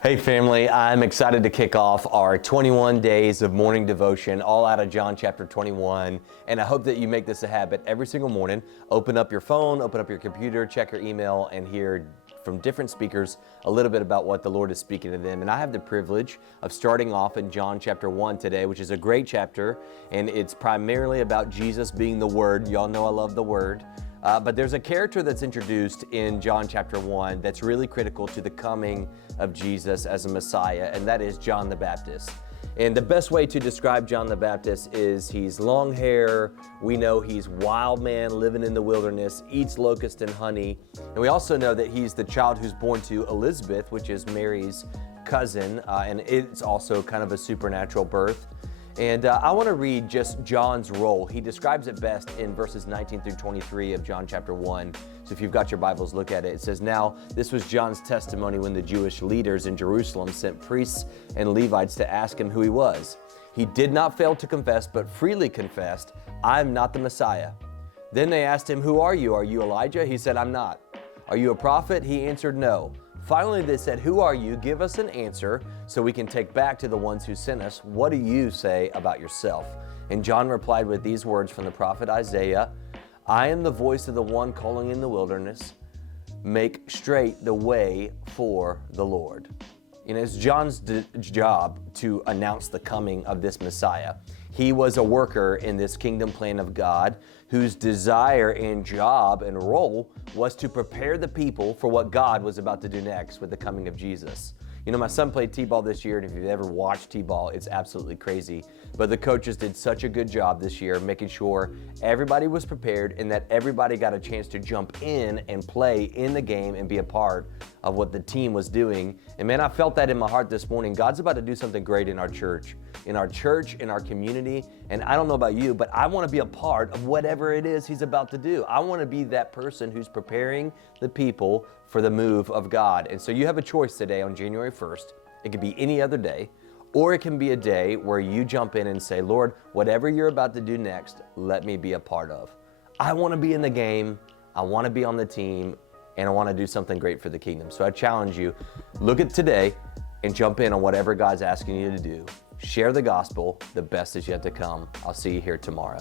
Hey family, I'm excited to kick off our 21 days of morning devotion, all out of John chapter 21. And I hope that you make this a habit every single morning. Open up your phone, open up your computer, check your email, and hear from different speakers a little bit about what the Lord is speaking to them. And I have the privilege of starting off in John chapter 1 today, which is a great chapter. And it's primarily about Jesus being the Word. Y'all know I love the Word. But there's a character that's introduced in John chapter 1 that's really critical to the coming of Jesus as a Messiah, and that is John the Baptist. And the best way to describe John the Baptist is he's long hair. We know he's wild man living in the wilderness, eats locust and honey. And we also know that he's the child who's born to Elizabeth, which is Mary's cousin, and it's also kind of a supernatural birth. And I want to read just John's role. He describes it best in verses 19 through 23 of John chapter 1. So if you've got your Bibles, look at it. It says, "Now this was John's testimony when the Jewish leaders in Jerusalem sent priests and Levites to ask him who he was. He did not fail to confess, but freely confessed, 'I am not the Messiah.' Then they asked him, 'Who are you? Are you Elijah?' He said, 'I'm not.' 'Are you a prophet?' He answered, 'No.' Finally, they said, 'Who are you? Give us an answer so we can take back to the ones who sent us. What do you say about yourself?' And John replied with these words from the prophet Isaiah, 'I am the voice of the one calling in the wilderness, make straight the way for the Lord.'" And it's John's job to announce the coming of this Messiah. He was a worker in this kingdom plan of God whose desire and job and role was to prepare the people for what God was about to do next with the coming of Jesus. You know, my son played t-ball this year, and if you've ever watched t-ball, it's absolutely crazy. But the coaches did such a good job this year making sure everybody was prepared and that everybody got a chance to jump in and play in the game and be a part of what the team was doing. And man, I felt that in my heart this morning. God's about to do something great in our church, in our community. And I don't know about you, but I want to be a part of whatever it is He's about to do. I want to be that person who's preparing the people for the move of God. And so you have a choice today on January 1st. It could be any other day, or it can be a day where you jump in and say, "Lord, whatever you're about to do next, let me be a part of. I want to be in the game. I want to be on the team, and I want to do something great for the kingdom." So I challenge you, look at today and jump in on whatever God's asking you to do. Share the gospel. The best is yet to come. I'll see you here tomorrow.